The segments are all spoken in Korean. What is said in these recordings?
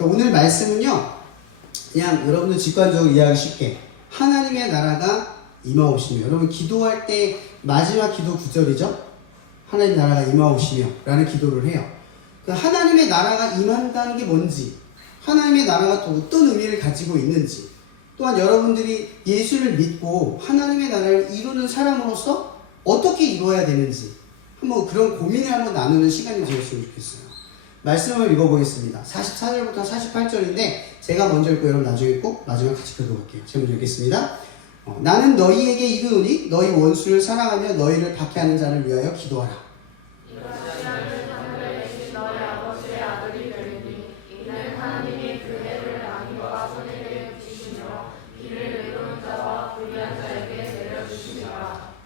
오늘 말씀은요, 그냥 여러분들 직관적으로 이해하기 쉽게 하나님의 나라가 임하오시며, 여러분 기도할 때 마지막 기도 구절이죠. 하나님 나라가 임하오시며 라는 기도를 해요. 그 하나님의 나라가 임한다는 게 뭔지, 하나님의 나라가 또 어떤 의미를 가지고 있는지, 또한 여러분들이 예수를 믿고 하나님의 나라를 이루는 사람으로서 어떻게 이루어야 되는지 한번 그런 고민을 한번 나누는 시간이 되었으면 좋겠어요. 말씀을 읽어보겠습니다. 44절부터 48절인데 제가 먼저 읽고 여러분 나중에 읽고 마지막 같이 긁어볼게요. 제가 먼저 읽겠습니다. 나는 너희에게 이르노니 너희 원수를 사랑하며 너희를 박해하는 자를 위하여 기도하라.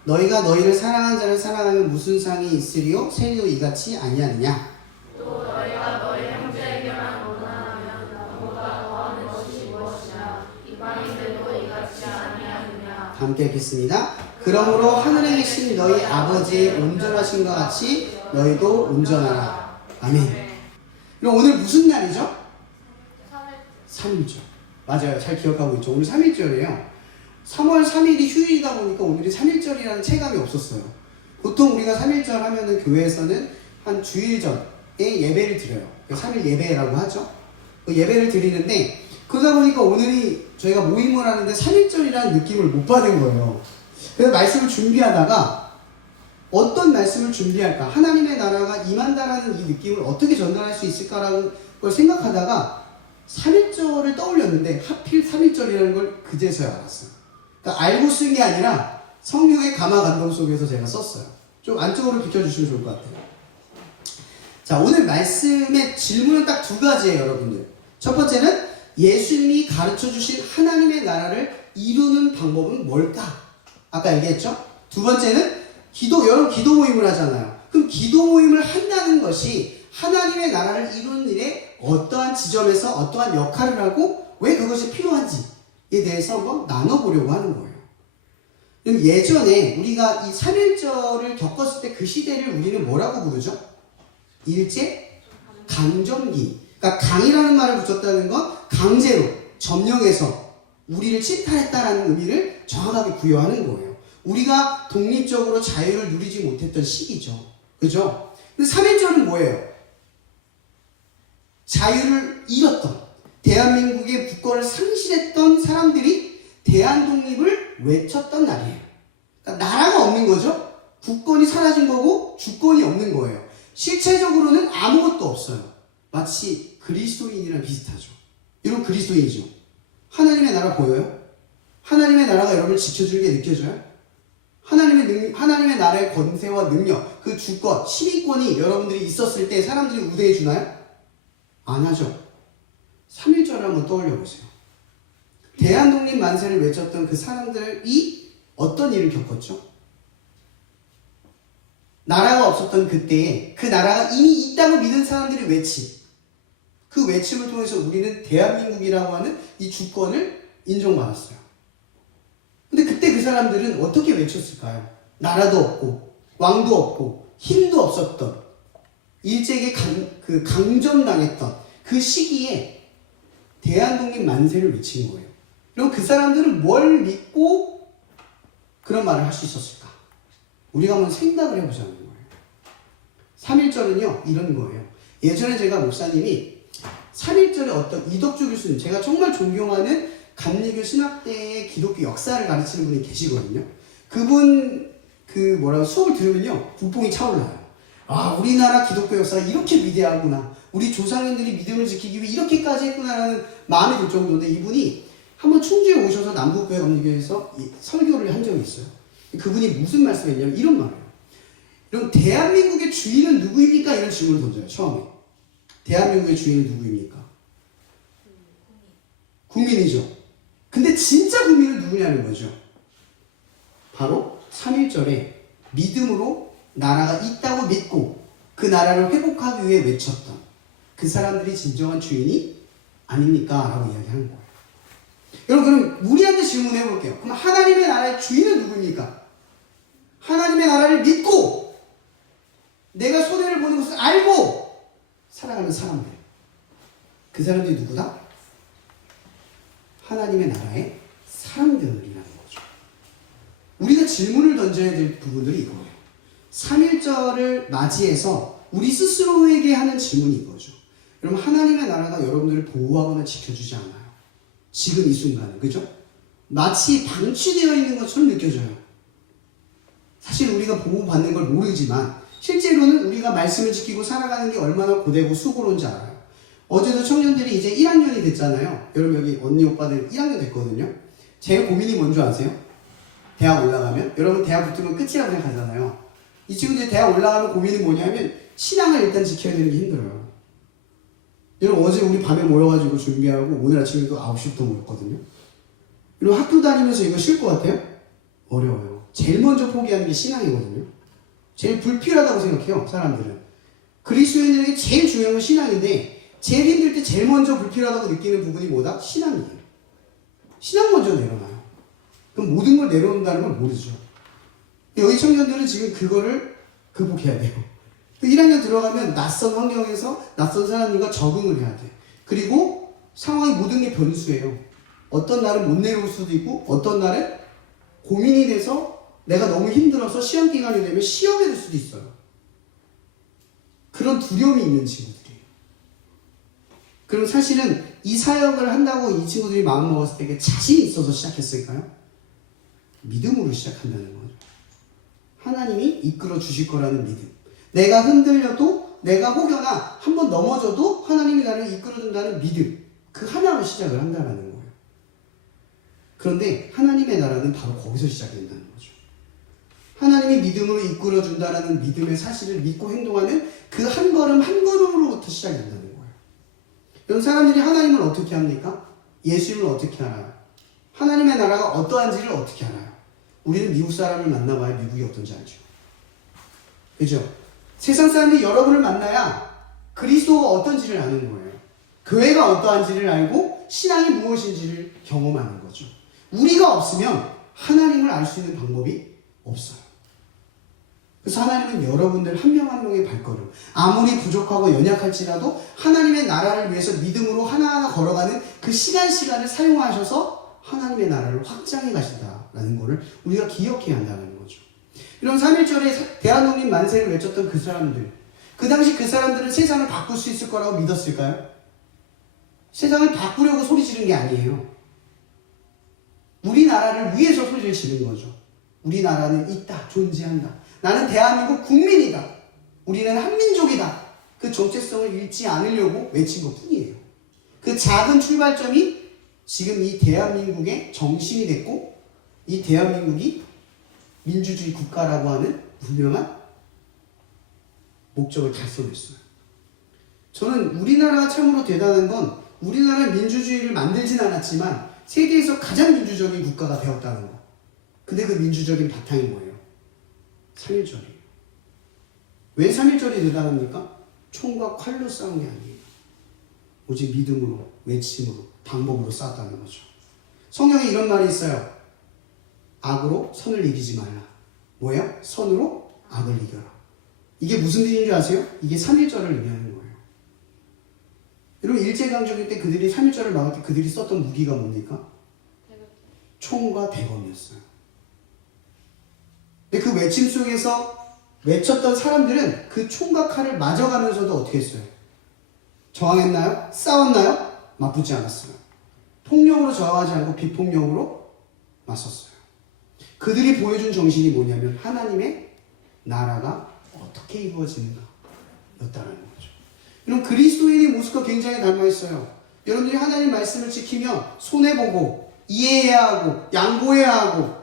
너희가 너희를 사랑한 자를 사랑하면 무슨 상이 있으리요? 세리도 이같이 아니하느냐? 또 너희가 너희 형제에게만 원한하면 나보다 더하는 것이 무엇이냐? 이방인들도 이같이 아니하느냐? 함께 읽겠습니다. 그러므로 하늘에 계신 너희 아버지의 온전하심과 같이 너희도 온전하라. 아멘. 그럼 오늘 무슨 날이죠? 3일절. 맞아요. 잘 기억하고 있죠. 오늘 3일절이에요. 3월 3일이 휴일이다 보니까 오늘이 3일절이라는 체감이 없었어요. 보통 우리가 3일절 하면은 교회에서는 한 주일 전에 예배를 드려요. 3일 예배라고 하죠. 그 예배를 드리는데 그러다 보니까 오늘이 저희가 모임을 하는데 3일절이라는 느낌을 못 받은 거예요. 그래서 말씀을 준비하다가 어떤 말씀을 준비할까? 하나님의 나라가 임한다라는 이 느낌을 어떻게 전달할 수 있을까라는 걸 생각하다가 3일절을 떠올렸는데 하필 3일절이라는 걸 그제서야 알았어요. 그러니까 알고 쓴 게 아니라 성령의 감화 감동 속에서 제가 썼어요. 좀 안쪽으로 비켜주시면 좋을 것 같아요. 자, 오늘 말씀의 질문은 딱 두 가지예요, 여러분들. 첫 번째는 예수님이 가르쳐주신 하나님의 나라를 이루는 방법은 뭘까? 아까 얘기했죠? 두 번째는 여러분 기도 모임을 하잖아요. 그럼 기도 모임을 한다는 것이 하나님의 나라를 이루는 일에 어떠한 지점에서 어떠한 역할을 하고 왜 그것이 필요한지에 대해서 한번 나눠보려고 하는 거예요. 그럼 예전에 우리가 이 3.1절을 겪었을 때 그 시대를 우리는 뭐라고 부르죠? 일제 강점기. 그러니까 강이라는 말을 붙였다는 건 강제로 점령해서 우리를 침탈했다라는 의미를 정확하게 부여하는 거예요. 우리가 독립적으로 자유를 누리지 못했던 시기죠. 그죠? 근데 3.1절은 뭐예요? 자유를 잃었던, 대한민국의 국권을 상실했던 사람들이 대한독립을 외쳤던 날이에요. 그러니까 나라가 없는 거죠. 국권이 사라진 거고 주권이 없는 거예요. 실체적으로는 아무것도 없어요. 마치 그리스도인이랑 비슷하죠. 이런 그리스도인이죠. 하나님의 나라 보여요? 하나님의 나라가 여러분을 지켜주는 게 느껴져요? 하나님의 나라의 권세와 능력, 그 주권, 시민권이 여러분들이 있었을 때 사람들이 우대해 주나요? 안 하죠. 3.1절을 한번 떠올려 보세요. 대한독립 만세를 외쳤던 그 사람들이 어떤 일을 겪었죠? 나라가 없었던 그때에 그 나라가 이미 있다고 믿은 사람들이 외침. 그 외침을 통해서 우리는 대한민국이라고 하는 이 주권을 인정받았어요. 근데 그때 그 사람들은 어떻게 외쳤을까요? 나라도 없고 왕도 없고 힘도 없었던 일제에게 강점당했던 그 시기에 대한독립 만세를 외친 거예요. 그럼 그 사람들은 뭘 믿고 그런 말을 할 수 있었을까? 우리가 한번 생각을 해보자는 거예요. 3.1절은요 이런 거예요. 예전에 제가 목사님이 3.1절에 어떤 이덕주 교수님, 제가 정말 존경하는 감리교 신학대의 기독교 역사를 가르치는 분이 계시거든요. 그분 수업을 들으면요 국뽕이 차올라요. 아, 우리나라 기독교 역사가 이렇게 위대하구나, 우리 조상님들이 믿음을 지키기 위해 이렇게까지 했구나라는 마음이 들 정도인데, 이분이 한번 충주에 오셔서 남북교회 감리교회에서 설교를 한 적이 있어요. 그분이 무슨 말씀했냐면 이런 말이에요. 그럼 대한민국의 주인은 누구입니까? 이런 질문을 던져요. 처음에 대한민국의 주인은 누구입니까? 국민이죠. 근데 진짜 국민은 누구냐는 거죠. 바로 3.1절에 믿음으로 나라가 있다고 믿고 그 나라를 회복하기 위해 외쳤던 그 사람들이 진정한 주인이 아닙니까? 라고 이야기하는 거예요. 여러분, 그럼 우리한테 질문해 볼게요. 그럼 하나님의 나라의 주인은 누구입니까? 하나님의 나라를 믿고 내가 손해를 보는 것을 알고 살아가는 사람들. 그 사람들이 누구다? 하나님의 나라의 사람들이라는 거죠. 우리가 질문을 던져야 될 부분들이 이거예요. 3.1절을 맞이해서 우리 스스로에게 하는 질문이 이거죠. 여러분, 하나님의 나라가 여러분들을 보호하거나 지켜주지 않아요. 지금 이 순간은. 그죠? 마치 방치되어 있는 것처럼 느껴져요. 사실 우리가 보호받는 걸 모르지만 실제로는 우리가 말씀을 지키고 살아가는 게 얼마나 고되고 수고로운지 알아요. 어제도 청년들이 이제 1학년이 됐잖아요. 여러분 여기 언니 오빠들 1학년 됐거든요. 제일 고민이 뭔지 아세요? 대학 올라가면? 여러분 대학 붙으면 끝이라고 생각하잖아요. 이 친구들이 대학 올라가면 고민이 뭐냐면 신앙을 일단 지켜야 되는 게 힘들어요. 여러분 어제 우리 밤에 모여가지고 준비하고 오늘 아침에도 9시부터 모였거든요. 여러분 학교 다니면서 이거 쉴 것 같아요? 어려워요. 제일 먼저 포기하는 게 신앙이거든요. 제일 불필요하다고 생각해요, 사람들은. 그리스도인들에게 제일 중요한 건 신앙인데 제일 힘들 때 제일 먼저 불필요하다고 느끼는 부분이 뭐다? 신앙이에요. 신앙 먼저 내려놔요. 그럼 모든 걸 내려놓는다는 걸 모르죠. 여기 청년들은 지금 그거를 극복해야 돼요. 1학년 들어가면 낯선 환경에서 낯선 사람들과 적응을 해야 돼. 그리고 상황이 모든 게 변수예요. 어떤 날은 못 내려올 수도 있고 어떤 날은 고민이 돼서 내가 너무 힘들어서 시험 기간이 되면 시험에 들 수도 있어요. 그런 두려움이 있는 친구들이에요. 그럼 사실은 이 사역을 한다고 이 친구들이 마음 먹었을 때 자신이 있어서 시작했을까요? 믿음으로 시작한다는 거죠. 하나님이 이끌어 주실 거라는 믿음. 내가 흔들려도 내가 혹여나 한번 넘어져도 하나님이 나를 이끌어 준다는 믿음. 그 하나로 시작을 한다는 거예요. 그런데 하나님의 나라는 바로 거기서 시작된다는 거죠. 하나님이 믿음으로 이끌어 준다는 믿음의 사실을 믿고 행동하는 그 한 걸음 한 걸음으로부터 시작된다는 거예요. 여러분 사람들이 하나님을 어떻게 합니까? 예수님을 어떻게 알아요? 하나님의 나라가 어떠한지를 어떻게 알아요? 우리는 미국 사람을 만나봐야 미국이 어떤지 알죠. 그죠? 세상 사람들이 여러분을 만나야 그리스도가 어떤지를 아는 거예요. 교회가 어떠한지를 알고 신앙이 무엇인지를 경험하는 거죠. 우리가 없으면 하나님을 알 수 있는 방법이 없어요. 그래서 하나님은 여러분들 한 명 한 명의 발걸음, 아무리 부족하고 연약할지라도 하나님의 나라를 위해서 믿음으로 하나하나 걸어가는 그 시간을 사용하셔서 하나님의 나라를 확장해 가신다라는 것을 우리가 기억해야 한다는 거죠. 이런 3.1절에 대한독립 만세를 외쳤던 그 사람들, 그 당시 그 사람들은 세상을 바꿀 수 있을 거라고 믿었을까요? 세상을 바꾸려고 소리 지른 게 아니에요. 우리나라를 위해서 소리를 지른 거죠. 우리나라는 있다, 존재한다. 나는 대한민국 국민이다. 우리는 한민족이다. 그 정체성을 잃지 않으려고 외친 것 뿐이에요. 그 작은 출발점이 지금 이 대한민국의 정신이 됐고 이 대한민국이 민주주의 국가라고 하는 분명한 목적을 달성했어요. 저는 우리나라가 참으로 대단한 건 우리나라는 민주주의를 만들진 않았지만 세계에서 가장 민주적인 국가가 되었다는 거. 근데 그 민주적인 바탕이 뭐예요? 3.1절이에요. 왜 3.1절이 대단합니까? 총과 칼로 싸운 게 아니에요. 오직 믿음으로, 외침으로, 방법으로 싸웠다는 거죠. 성경에 이런 말이 있어요. 악으로 선을 이기지 말라. 뭐예요? 선으로 악을 이겨라. 이게 무슨 뜻인 줄 아세요? 이게 3.1절을 의미하는 거예요. 여러분 일제강점기 때 그들이 3.1절을 막을 때 그들이 썼던 무기가 뭡니까? 총과 대검이었어요. 근데 그 외침 속에서 외쳤던 사람들은 그 총과 칼을 맞아가면서도 어떻게 했어요? 저항했나요? 싸웠나요? 맞붙지 않았어요. 폭력으로 저항하지 않고 비폭력으로 맞섰어요. 그들이 보여준 정신이 뭐냐면 하나님의 나라가 어떻게 이루어지는가 였다는 거죠. 이런 그리스도인의 모습과 굉장히 닮아있어요. 여러분들이 하나님 말씀을 지키며 손해보고 이해해야 하고 양보해야 하고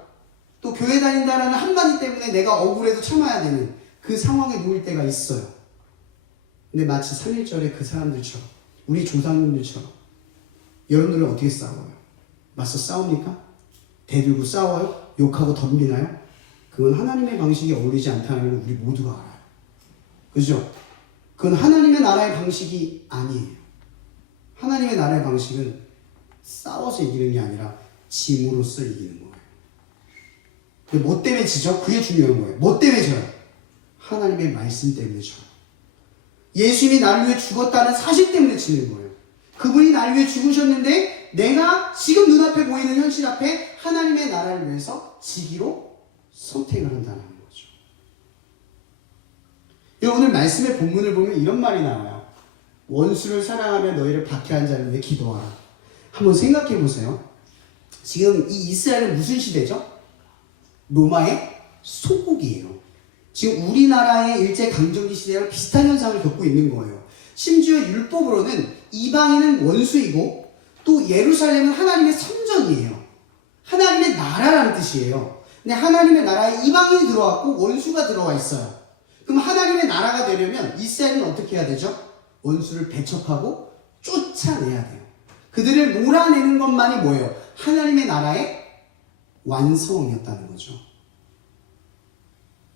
또 교회 다닌다라는 한마디 때문에 내가 억울해도 참아야 되는 그 상황에 놓일 때가 있어요. 근데 마치 3.1절의 그 사람들처럼 우리 조상님들처럼 여러분들은 어떻게 싸워요? 맞서 싸웁니까? 대들고 싸워요? 욕하고 덤비나요? 그건 하나님의 방식이 어울리지 않다는 걸 우리 모두가 알아요. 그죠? 그건 하나님의 나라의 방식이 아니에요. 하나님의 나라의 방식은 싸워서 이기는 게 아니라 짐으로써 이기는 거예요. 근데 뭐 때문에 지죠? 그게 중요한 거예요. 뭐 때문에 져요? 하나님의 말씀 때문에 져요. 예수님이 나를 위해 죽었다는 사실 때문에 지는 거예요. 그분이 날 위해 죽으셨는데 내가 지금 눈앞에 보이는 현실 앞에 하나님의 나라를 위해서 지기로 선택을 한다는 거죠. 오늘 말씀의 본문을 보면 이런 말이 나와요. 원수를 사랑하며 너희를 박해한 자를 위해 기도하라. 한번 생각해 보세요. 지금 이 이스라엘은 무슨 시대죠? 로마의 소국이에요. 지금 우리나라의 일제강점기 시대랑 비슷한 현상을 겪고 있는 거예요. 심지어 율법으로는 이방인은 원수이고 또 예루살렘은 하나님의 성전이에요. 하나님의 나라라는 뜻이에요. 근데 하나님의 나라에 이방인이 들어왔고 원수가 들어와 있어요. 그럼 하나님의 나라가 되려면 이스라엘은 어떻게 해야 되죠? 원수를 배척하고 쫓아내야 돼요. 그들을 몰아내는 것만이 뭐예요? 하나님의 나라의 완성이었다는 거죠.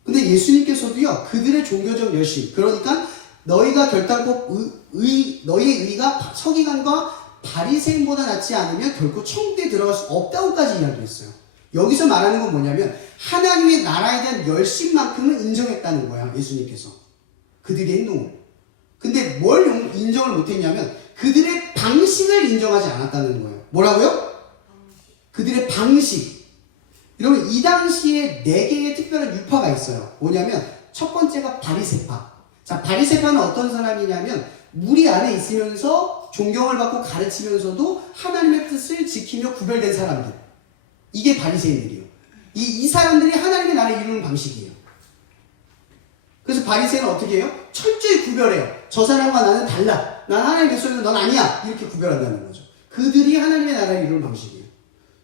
근데 예수님께서도요, 그들의 종교적 열심, 그러니까 너희가 결단코 너희의 의가 서기관과 바리새인보다 낫지 않으면 결코 천국에 들어갈 수 없다고까지 이야기했어요. 여기서 말하는 건 뭐냐면 하나님의 나라에 대한 열심만큼은 인정했다는 거야, 예수님께서. 그들의 행동을. 근데 뭘 인정을 못했냐면 그들의 방식을 인정하지 않았다는 거예요. 뭐라고요? 그들의 방식. 여러분, 이 당시에 4개의 특별한 유파가 있어요. 뭐냐면 첫 번째가 바리새파. 자, 바리새파는 어떤 사람이냐면 무리 안에 있으면서 존경을 받고 가르치면서도 하나님의 뜻을 지키며 구별된 사람들. 이게 바리새인들이에요. 이 사람들이 하나님의 나라를 이루는 방식이에요. 그래서 바리새인은 어떻게 해요? 철저히 구별해요. 저 사람과 나는 달라. 난 하나님의 백성인데 넌 아니야. 이렇게 구별한다는 거죠. 그들이 하나님의 나라를 이루는 방식이에요.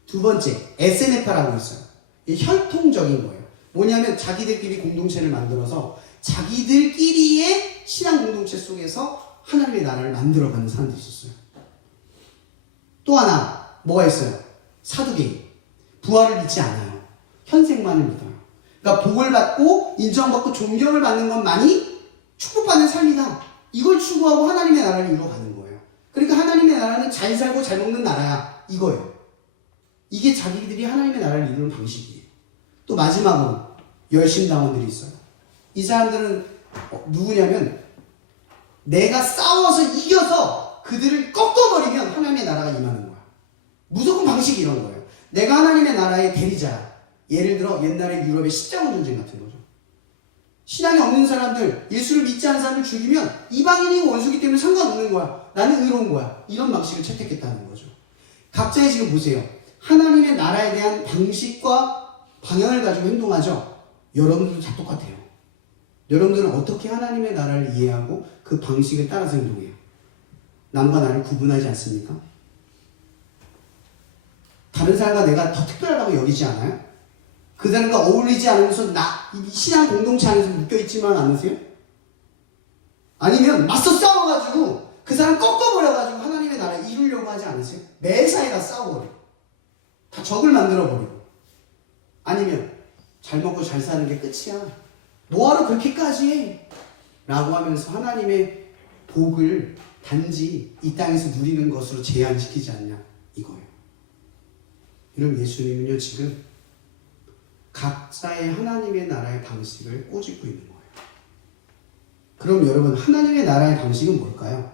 두 번째, 에세네파라고 있어요. 혈통적인 거예요. 뭐냐면 자기들끼리 공동체를 만들어서 자기들끼리의 신앙 공동체 속에서 하나님의 나라를 만들어가는 사람들이 있었어요. 또 하나 뭐가 있어요? 사두개인. 부활을 믿지 않아요. 현생만을 믿어요. 그러니까 복을 받고 인정받고 존경을 받는 것만이 축복받는 삶이다. 이걸 추구하고 하나님의 나라를 이루어가는 거예요. 그러니까 하나님의 나라는 잘 살고 잘 먹는 나라야. 이거예요. 이게 자기들이 하나님의 나라를 이루는 방식이에요. 또 마지막으로 열심당원들이 있어요. 이 사람들은 누구냐면 내가 싸워서 이겨서 그들을 꺾어버리면 하나님의 나라가 임하는 거야. 무조건 방식이 이런 거예요. 내가 하나님의 나라의 대리자야. 예를 들어 옛날에 유럽의 십자군 전쟁 같은 거죠. 신앙이 없는 사람들, 예수를 믿지 않는 사람을 죽이면 이방인이고 원수기 때문에 상관없는 거야. 나는 의로운 거야. 이런 방식을 채택했다는 거죠. 각자의 지금 보세요. 하나님의 나라에 대한 방식과 방향을 가지고 행동하죠. 여러분들도 다 똑같아요. 여러분들은 어떻게 하나님의 나라를 이해하고 그 방식을 따라서 행동해요? 남과 나를 구분하지 않습니까? 다른 사람과 내가 더 특별하다고 여기지 않아요? 그 사람과 어울리지 않으면서 신앙 공동체 안에서 묶여있지만 않으세요? 아니면 맞서 싸워가지고 그 사람 꺾어버려가지고 하나님의 나라 이루려고 하지 않으세요? 매사에 다 싸워버려. 다 적을 만들어버리고. 아니면 잘 먹고 잘 사는 게 끝이야. 뭐하러 그렇게까지 해? 라고 하면서 하나님의 복을 단지 이 땅에서 누리는 것으로 제한시키지 않냐, 이거예요. 여러분, 예수님은요 지금 각자의 하나님의 나라의 방식을 꼬집고 있는 거예요. 그럼 여러분, 하나님의 나라의 방식은 뭘까요?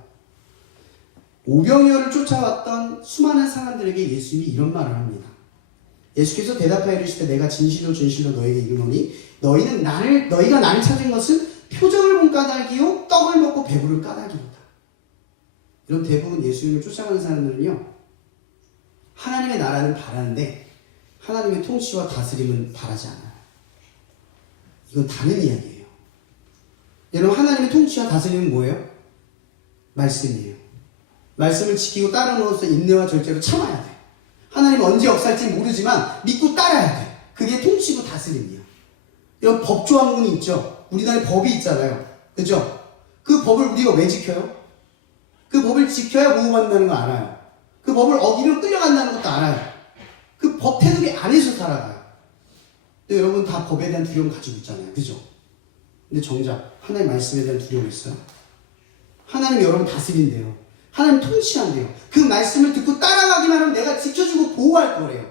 오병이어를 쫓아왔던 수많은 사람들에게 예수님이 이런 말을 합니다. 예수께서 대답하여 이르시되 내가 진실로 진실로 너희에게 이르노니 너희가 나를 찾은 것은 표적을 본 까닭이요 떡을 먹고 배부른 까닭이로다. 이런 대부분 예수님을 쫓아가는 사람들은요, 하나님의 나라는 바라는데 하나님의 통치와 다스림은 바라지 않아요. 이건 다른 이야기예요. 여러분, 하나님의 통치와 다스림은 뭐예요? 말씀이에요. 말씀을 지키고 따르면서 인내와 절제로 참아야 돼. 하나님 언제 역사할지 모르지만 믿고 따라야 돼. 그게 통치고 다스림이야. 이런 법조항문이 있죠. 우리나라에 법이 있잖아요. 그죠? 그 법을 우리가 왜 지켜요? 그 법을 지켜야 보호받는다는 거 알아요. 그 법을 어기면 끌려간다는 것도 알아요. 그 법 태도리 안에서 살아가요. 근데 여러분 다 법에 대한 두려움 가지고 있잖아요. 그죠? 근데 정작 하나님 말씀에 대한 두려움이 있어요? 하나님 여러분 다스린대요. 하나님 통치한대요. 그 말씀을 듣고 따라가기만 하면 내가 지켜주고 보호할 거래요.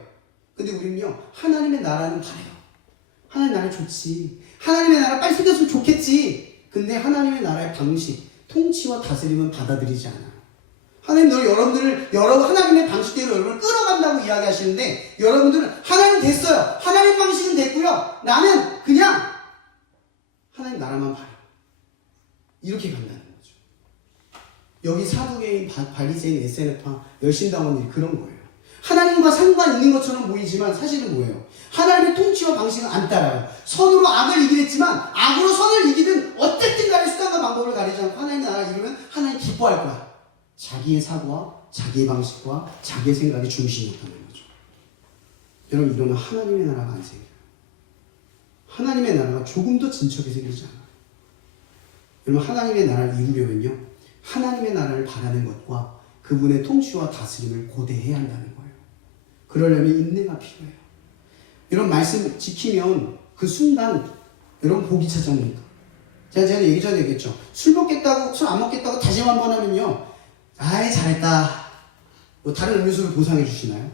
근데 우리는요, 하나님의 나라는 바래요. 하나님 나라 좋지. 하나님의 나라 빨리 생겼으면 좋겠지. 근데 하나님의 나라의 방식, 통치와 다스림은 받아들이지 않아요. 하나님 여러분들을 하나님의 방식대로 여러분을 끌어간다고 이야기하시는데 여러분들은 하나님 됐어요. 하나님 방식은 됐고요. 나는 그냥 하나님 나라만 봐요. 이렇게 간다는 거죠. 여기 사두개인, 바리새인, 에세네파, 열심당원들이 그런 거예요. 하나님과 상관 있는 것처럼 보이지만 사실은 뭐예요? 하나님의 통치와 방식은 안 따라요. 선으로 악을 이기겠지만 악으로 선을 이기든 어쨌든 간에 수단과 방법을 가리지 않고 하나님의 나라를 이루면 하나님 기뻐할 거야. 자기의 사고와 자기의 방식과 자기의 생각이 중심이었다는 거죠. 여러분 이러면 하나님의 나라가 안 생겨요. 하나님의 나라가 조금 더 진척이 생기지 않아요. 여러분 하나님의 나라를 이루려면요. 하나님의 나라를 바라는 것과 그분의 통치와 다스림을 고대해야 한다는 거예요. 그러려면 인내가 필요해요. 이런 말씀 지키면 그 순간 여러분 복이 찾아옵니까? 제가 얘기 전에 얘기했죠. 술 안 먹겠다고 다짐 한번 하면요. 아이 잘했다. 뭐 다른 음료수를 보상해 주시나요?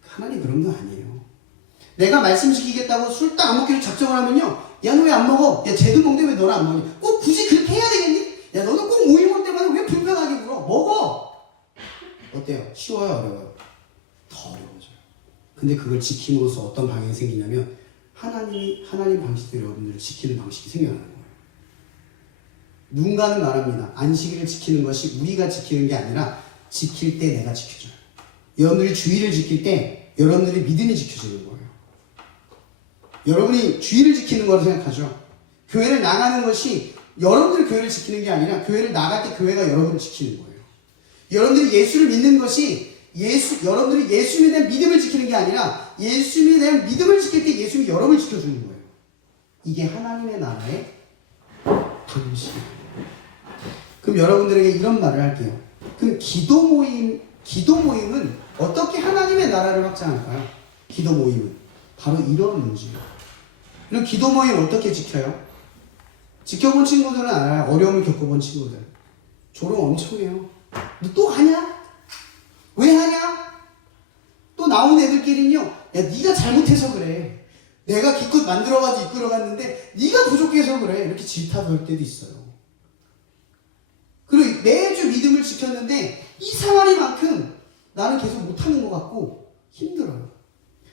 하나님 그런 거 아니에요. 내가 말씀 지키겠다고 술 딱 안 먹기로 작정을 하면요. 야 너 왜 안 먹어? 야 쟤도 먹는데 왜 너는 안 먹니? 꼭 굳이 그렇게 해야 되겠니? 야 너는 꼭 모임 올 때마다 왜 불편하게 물어? 먹어! 어때요? 쉬워요? 어려워요? 더 어려워져요. 근데 그걸 지킴으로써 어떤 방향이 생기냐면 하나님 방식대로 여러분들을 지키는 방식이 생겨나는 거예요. 누군가는 말합니다. 안식일을 지키는 것이 우리가 지키는 게 아니라 지킬 때 내가 지켜줘요. 여러분들이 주의를 지킬 때 여러분들의 믿음이 지켜지는 거예요. 여러분이 주의를 지키는 거라고 생각하죠. 교회를 나가는 것이 여러분들이 교회를 지키는 게 아니라 교회를 나갈 때 교회가 여러분을 지키는 거예요. 여러분들이 예수를 믿는 것이 여러분들이 예수님에 대한 믿음을 지키는 게 아니라 예수님에 대한 믿음을 지킬 때 예수님이 여러분을 지켜주는 거예요. 이게 하나님의 나라의 방식이에요. 그럼 여러분들에게 이런 말을 할게요. 그럼 기도 모임은 어떻게 하나님의 나라를 확장할까요? 기도 모임은 바로 이런 문제예요. 그럼 기도 모임 어떻게 지켜요? 지켜본 친구들은 알아요. 어려움을 겪어본 친구들. 조롱 엄청 해요. 너 또 하냐? 왜 하냐? 또 나온 애들끼리는요. 야 네가 잘못해서 그래. 내가 기껏 만들어가지고 이끌어갔는데 네가 부족해서 그래. 이렇게 질타할 때도 있어요. 그리고 매주 믿음을 지켰는데 이상하리만큼 나는 계속 못하는 것 같고 힘들어요.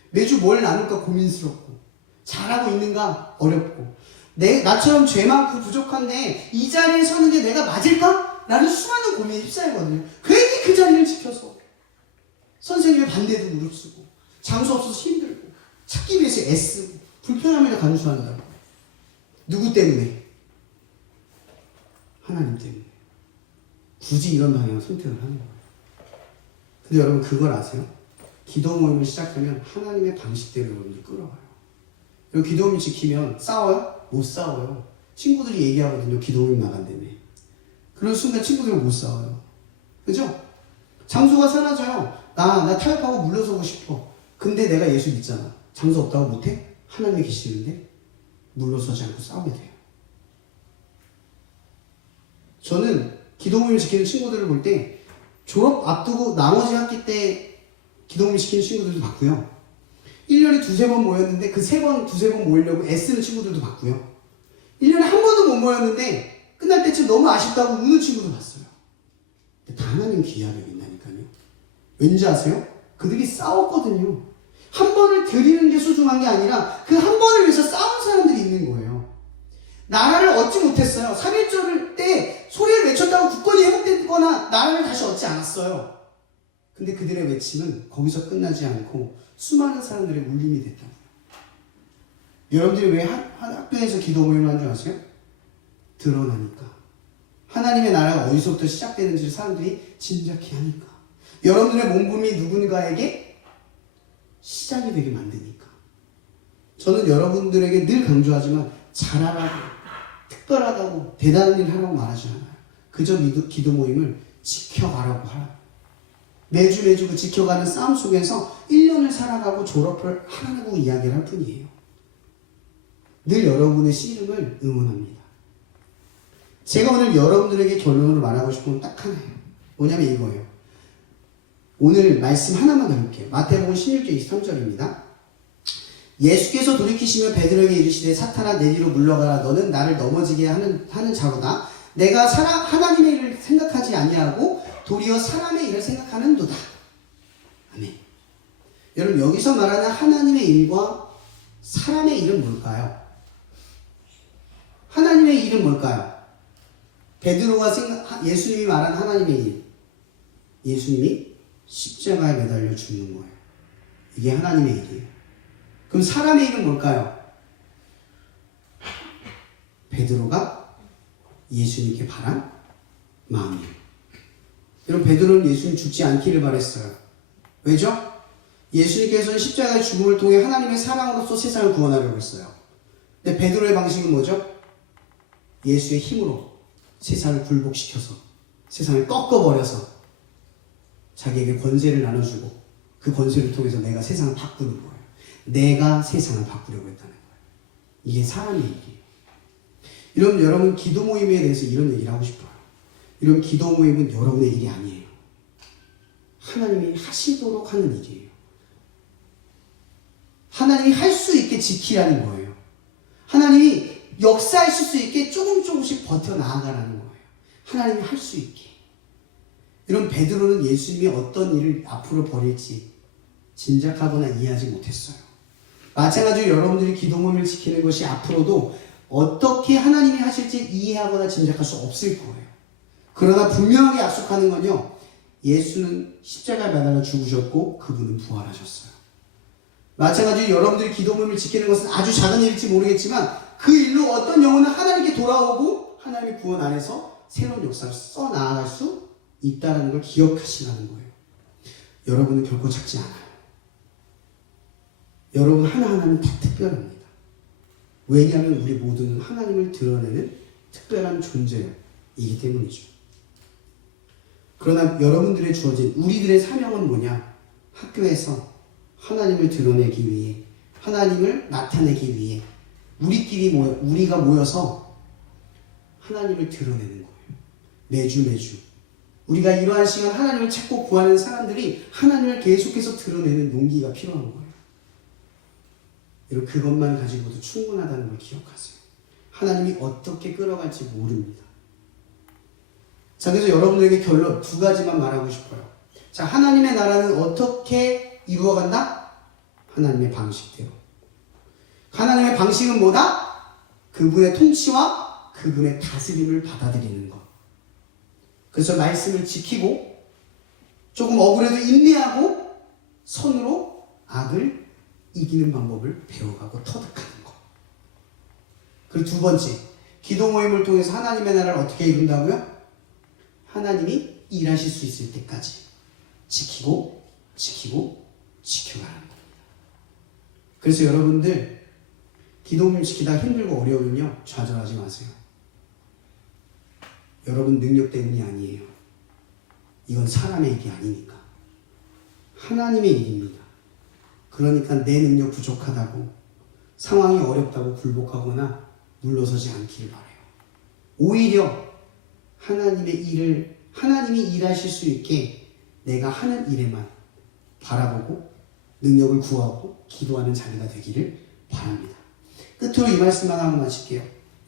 매주 뭘 나눌까 고민스럽고 잘하고 있는가 어렵고 나처럼 죄 많고 부족한데 이 자리에 서는데 내가 맞을까? 라는 수많은 고민에 휩싸이거든요. 괜히 그 자리를 지켜서 선생님의 반대도 무릅쓰고 장소 없어서 힘들고 찾기 위해서 애쓰고 불편함을 간수한다고. 누구 때문에? 하나님 때문에. 굳이 이런 방향을 선택을 하는 거예요. 근데 여러분 그걸 아세요? 기도 모임을 시작하면 하나님의 방식대로 여러분들 끌어가요. 그리고 기도 모임 지키면 싸워요? 못 싸워요. 친구들이 얘기하거든요. 기도 모임 나간다며. 그런 순간 친구들은 못 싸워요. 그죠? 장소가 사라져요. 나 타협하고 물러서고 싶어. 근데 내가 예수 믿잖아. 장소 없다고 못해? 하나님이 계시는데 물러서지 않고 싸우게 돼요. 저는 기도 모임 지키는 친구들을 볼 때 졸업 앞두고 나머지 학기 때 기도 모임 시키는 친구들도 봤고요. 1년에 두세 번 모였는데 그 두세 번 모이려고 애쓰는 친구들도 봤고요. 1년에 한 번도 못 모였는데 끝날 때쯤 너무 아쉽다고 우는 친구도 봤어요. 근데 다 하나님 기하력이 있다니까요. 왠지 아세요? 그들이 싸웠거든요. 한 번을 드리는 게 소중한 게 아니라 그 한 번을 위해서 싸운 사람들이 있는 거예요. 나라를 얻지 못했어요. 3.1절 때 소리를 외쳤다고 국권이 회복됐거나 나라를 다시 얻지 않았어요. 근데 그들의 외침은 거기서 끝나지 않고 수많은 사람들의 울림이 됐다고요. 여러분들이 왜 학교에서 기도 모임을 한 줄 아세요? 드러나니까. 하나님의 나라가 어디서부터 시작되는지 사람들이 짐작해 하니까. 여러분들의 몸부림이 누군가에게 시작이 되게 만드니까. 저는 여러분들에게 늘 강조하지만 잘하라고, 특별하다고, 대단한 일 하라고 말하지 않아요. 그저 기도 모임을 지켜가라고 하라. 매주 그 지켜가는 싸움 속에서 1년을 살아가고 졸업을 하라고 이야기를 할 뿐이에요. 늘 여러분의 씨름을 응원합니다. 제가 오늘 여러분들에게 결론으로 말하고 싶은 건 딱 하나예요. 뭐냐면 이거예요. 오늘 말씀 하나만 드릴게요. 마태복음 16장 23절입니다. 예수께서 돌이키시며 베드로에게 이르시되 사탄아 내 뒤로 물러가라. 너는 나를 넘어지게 하는 자로다. 내가 하나님의 일을 생각하지 아니하고 도리어 사람의 일을 생각하는도다. 아멘. 여러분 여기서 말하는 하나님의 일과 사람의 일은 뭘까요? 하나님의 일은 뭘까요? 베드로가 예수님이 말한 하나님의 일. 예수님이 십자가에 매달려 죽는 거예요. 이게 하나님의 일이에요. 그럼 사람의 일은 뭘까요? 베드로가 예수님께 바란 마음이에요. 여러분 베드로는 예수님 죽지 않기를 바랬어요. 왜죠? 예수님께서는 십자가의 죽음을 통해 하나님의 사랑으로서 세상을 구원하려고 했어요. 근데 베드로의 방식은 뭐죠? 예수의 힘으로 세상을 굴복시켜서 세상을 꺾어버려서 자기에게 권세를 나눠주고 그 권세를 통해서 내가 세상을 바꾸는 거예요. 내가 세상을 바꾸려고 했다는 거예요. 이게 사람의 일이에요. 여러분 기도 모임에 대해서 이런 얘기를 하고 싶어요. 이런 기도 모임은 여러분의 일이 아니에요. 하나님이 하시도록 하는 일이에요. 하나님이 할 수 있게 지키라는 거예요. 하나님이 역사하실 수 있게 조금씩 버텨 나아가라는 거예요. 하나님이 할 수 있게. 이런 베드로는 예수님이 어떤 일을 앞으로 벌일지 짐작하거나 이해하지 못했어요. 마찬가지로 여러분들이 기도 모임을 지키는 것이 앞으로도 어떻게 하나님이 하실지 이해하거나 짐작할 수 없을 거예요. 그러나 분명하게 약속하는 건요. 예수는 십자가에 매달려 죽으셨고 그분은 부활하셨어요. 마찬가지로 여러분들이 기도 모임을 지키는 것은 아주 작은 일일지 모르겠지만 그 일로 어떤 영혼은 하나님께 돌아오고 하나님의 구원 안에서 새로운 역사를 써나갈 수 있다는 걸 기억하시라는 거예요. 여러분은 결코 작지 않아요. 여러분 하나하나는 다 특별합니다. 왜냐하면 우리 모두는 하나님을 드러내는 특별한 존재이기 때문이죠. 그러나 여러분들의 주어진 우리들의 사명은 뭐냐? 학교에서 하나님을 드러내기 위해 하나님을 나타내기 위해 우리가 모여서 하나님을 드러내는 거예요. 매주 우리가 이러한 시간 하나님을 찾고 구하는 사람들이 하나님을 계속해서 드러내는 용기가 필요한 거예요. 여러분 그것만 가지고도 충분하다는 걸 기억하세요. 하나님이 어떻게 끌어갈지 모릅니다. 자, 그래서 여러분들에게 결론 두 가지만 말하고 싶어요. 자, 하나님의 나라는 어떻게 이루어간다? 하나님의 방식대로. 하나님의 방식은 뭐다? 그분의 통치와 그분의 다스림을 받아들이는 것. 그래서 말씀을 지키고 조금 억울해도 인내하고 선으로 악을 이기는 방법을 배워가고 터득하는 것. 그리고 두 번째, 기도 모임을 통해서 하나님의 나라를 어떻게 이룬다고요? 하나님이 일하실 수 있을 때까지 지키고 지켜가라는 겁니다. 그래서 여러분들 기도 모임 지키다 힘들고 어려우면요 좌절하지 마세요. 여러분 능력 때문이 아니에요. 이건 사람의 일이 아니니까 하나님의 일입니다. 그러니까 내 능력 부족하다고 상황이 어렵다고 굴복하거나 물러서지 않길 바라요. 오히려 하나님이 일하실 수 있게 내가 하는 일에만 바라보고 능력을 구하고 기도하는 자리가 되기를 바랍니다. 끝으로 이 말씀만 하고 마칠게요.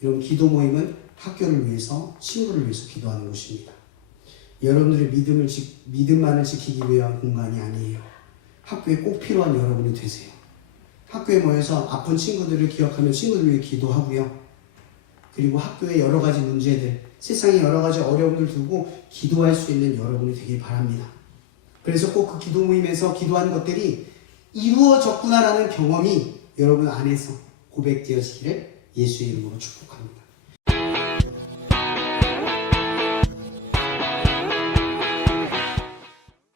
여러분 기도 모임은 학교를 위해서 친구를 위해서 기도하는 곳입니다. 여러분들의 믿음만을 지키기 위한 공간이 아니에요. 학교에 꼭 필요한 여러분이 되세요. 학교에 모여서 아픈 친구들을 기억하며 친구들을 위해 기도하고요. 그리고 학교의 여러 가지 문제들, 세상의 여러 가지 어려움들 두고 기도할 수 있는 여러분이 되길 바랍니다. 그래서 꼭 그 기도 모임에서 기도하는 것들이 이루어졌구나라는 경험이 여러분 안에서 고백되어지기를 예수의 이름으로 축복합니다.